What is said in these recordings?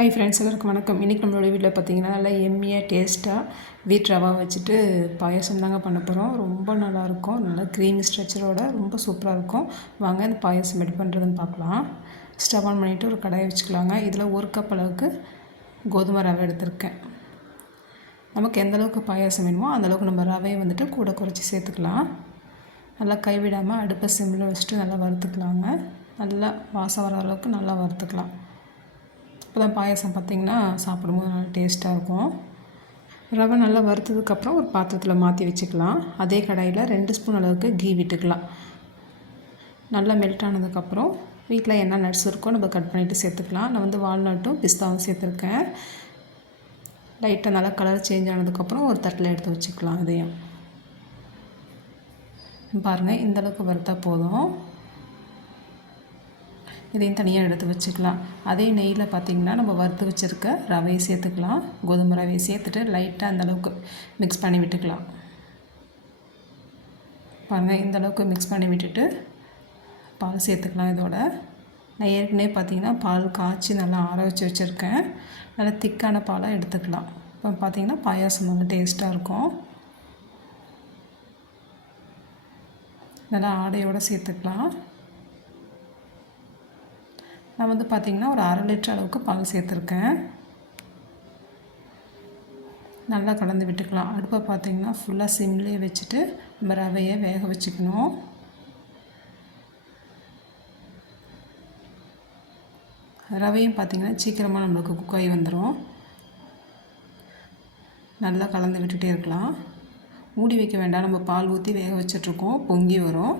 Hi friends, எல்லாருக்கும் வணக்கம். இன்றைக்கி நம்மளோட வீட்டில் பார்த்திங்கன்னா நல்லா எம்மியாக டேஸ்ட்டாக வீட் ரவா வச்சுட்டு பாயசம் தாங்க பண்ண போகிறோம். ரொம்ப நல்லாயிருக்கும். நல்லா க்ரீமி ஸ்ட்ரக்சரோட ரொம்ப சூப்பராக இருக்கும். வாங்க இந்த பாயசம் எப்படி பண்ணுறதுன்னு பார்க்கலாம். ஸ்டவ் ஆன் பண்ணிவிட்டு ஒரு கடாயை வச்சுக்கலாங்க. இதில் 1 கப் அளவுக்கு கோதுமை ரவை எடுத்திருக்கேன். நமக்கு எந்த அளவுக்கு பாயசம் வேணுமோ அந்தளவுக்கு நம்ம ரவையை வந்துட்டு கூட குறைச்சி சேர்த்துக்கலாம். நல்லா கைவிடாமல் அடுப்பை சிம்மில் வச்சுட்டு நல்லா வறுத்துக்கலாங்க. நல்லா வாசம் வர அளவுக்கு நல்லா வறுத்துக்கலாம். இப்போ தான் பாயசம் பார்த்திங்கன்னா சாப்பிடும்போது நல்லா டேஸ்ட்டாக இருக்கும். ரவை நல்லா வறுத்ததுக்கப்புறம் ஒரு பாத்திரத்தில் மாற்றி வச்சுக்கலாம். அதே கடாயில் 2 ஸ்பூன் அளவுக்கு கீ விட்டுக்கலாம். நல்லா மெல்ட் ஆனதுக்கப்புறம் வீட்டில் என்ன நட்ஸ் இருக்கோ நம்ம கட் பண்ணிவிட்டு சேர்த்துக்கலாம். நான் வந்து வால்நட்டும் பிஸ்தாவும் சேர்த்துருக்கேன். லைட்டாக நல்லா கலர் சேஞ்ச் ஆனதுக்கப்புறம் ஒரு தட்டில் எடுத்து வச்சுக்கலாம். அதையும் பாருங்கள், இந்தளவுக்கு வறுத்தா போதும். இதையும் தனியாக எடுத்து வச்சுக்கலாம். அதே நெய்யில் பார்த்திங்கன்னா நம்ம வறுத்து வச்சுருக்க ரவையை சேர்த்துக்கலாம். கோதுமை ரவையை சேர்த்துட்டு லைட்டாக அந்தளவுக்கு மிக்ஸ் பண்ணி விட்டுக்கலாம். பாருங்கள், இந்தளவுக்கு மிக்ஸ் பண்ணி விட்டுட்டு பால் சேர்த்துக்கலாம். இதோட நான் ஏற்கனவே பார்த்திங்கன்னா பால் காய்ச்சி நல்லா ஆற வச்சு வச்சுருக்கேன். நல்லா திக்கான பாலாக எடுத்துக்கலாம். இப்போ பார்த்திங்கன்னா பாயாசம் வந்து டேஸ்ட்டாக இருக்கும். நல்லா ஆடையோடு சேர்த்துக்கலாம். நான் வந்து பார்த்திங்கன்னா ஒரு 1/2 லிட்டர் அளவுக்கு பால் சேர்த்துருக்கேன். நல்லா கலந்து விட்டுக்கலாம். அடுப்பை பார்த்திங்கன்னா ஃபுல்லாக சிம்லேயே வச்சுட்டு நம்ம ரவையை வேக வச்சுக்கணும். ரவையும் பார்த்திங்கன்னா சீக்கிரமாக நம்மளுக்கு குக் ஆகி வந்துடும். நல்லா கலந்து விட்டுகிட்டே இருக்கலாம். மூடி வைக்க வேண்டாம். நம்ம பால் ஊற்றி வேக வச்சிட்ருக்கோம். பொங்கி வரும்.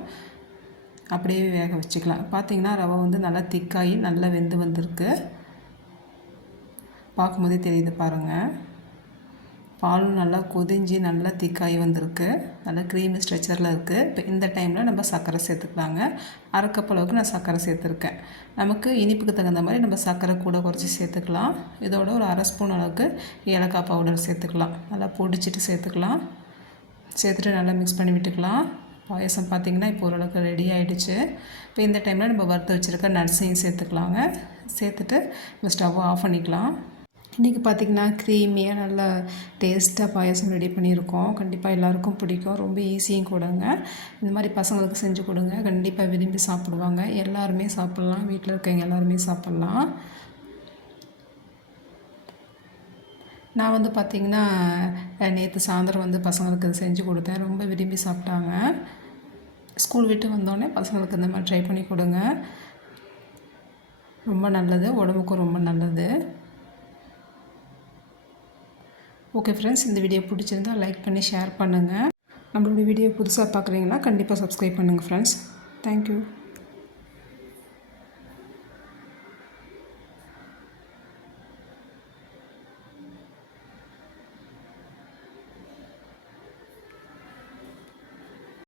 அப்படியே வேக வச்சுக்கலாம். பார்த்திங்கன்னா ரவை வந்து நல்லா திக்காகி நல்லா வெந்து வந்திருக்கு. பார்க்கும்போதே தெரியுது பாருங்கள். பாலும் நல்லா கொதிஞ்சு நல்லா திக்காகி வந்திருக்கு. நல்லா க்ரீமி ஸ்ட்ரக்சரில் இருக்குது. இப்போ இந்த டைமில் நம்ம சர்க்கரை சேர்த்துக்கலாங்க. 1/2 கப் அளவுக்கு நான் சர்க்கரை சேர்த்துருக்கேன். நமக்கு இனிப்புக்கு தகுந்த மாதிரி நம்ம சர்க்கரை கூட குறைச்சி சேர்த்துக்கலாம். இதோட ஒரு 1/2 ஸ்பூன் அளவுக்கு ஏலக்காய் பவுடர் சேர்த்துக்கலாம். நல்லா பொடிச்சிட்டு சேர்த்துக்கலாம். சேர்த்துட்டு நல்லா மிக்ஸ் பண்ணி விட்டுக்கலாம். பாயசம் பார்த்திங்கன்னா இப்போ ஓரளவுக்கு ரெடி ஆகிடுச்சு. இப்போ இந்த டைமில் நம்ம வறுத்து வச்சுருக்க நட்ஸையும் சேர்த்துக்கலாங்க. சேர்த்துட்டு நம்ம ஸ்டவ்வை ஆஃப் பண்ணிக்கலாம். இன்றைக்கி பார்த்திங்கன்னா க்ரீமியாக நல்லா டேஸ்ட்டாக பாயசம் ரெடி பண்ணியிருக்கோம். கண்டிப்பாக எல்லாேருக்கும் பிடிக்கும். ரொம்ப ஈஸியும் கூடங்க. இந்த மாதிரி பசங்களுக்கு செஞ்சு கொடுங்க. கண்டிப்பாக விரும்பி சாப்பிடுவாங்க. எல்லாருமே சாப்பிட்லாம். வீட்டில் இருக்கவங்க எல்லாருமே சாப்பிட்லாம். நான் வந்து பார்த்திங்கன்னா நேற்று சாயந்தரம் வந்து பசங்களுக்கு செஞ்சு கொடுத்தேன். ரொம்ப விரும்பி சாப்பிட்டாங்க. ஸ்கூல் விட்டு வந்தோடனே பசங்களுக்கு இந்த மாதிரி ட்ரை பண்ணி கொடுங்க. ரொம்ப நல்லது, உடம்புக்கும் ரொம்ப நல்லது. ஓகே ஃப்ரெண்ட்ஸ், இந்த வீடியோ பிடிச்சிருந்தால் லைக் பண்ணி ஷேர் பண்ணுங்கள். நம்மளோட வீடியோ புதுசாக பார்க்குறீங்கன்னா கண்டிப்பாக சப்ஸ்கிரைப் பண்ணுங்கள் ஃப்ரெண்ட்ஸ். தேங்க்யூ.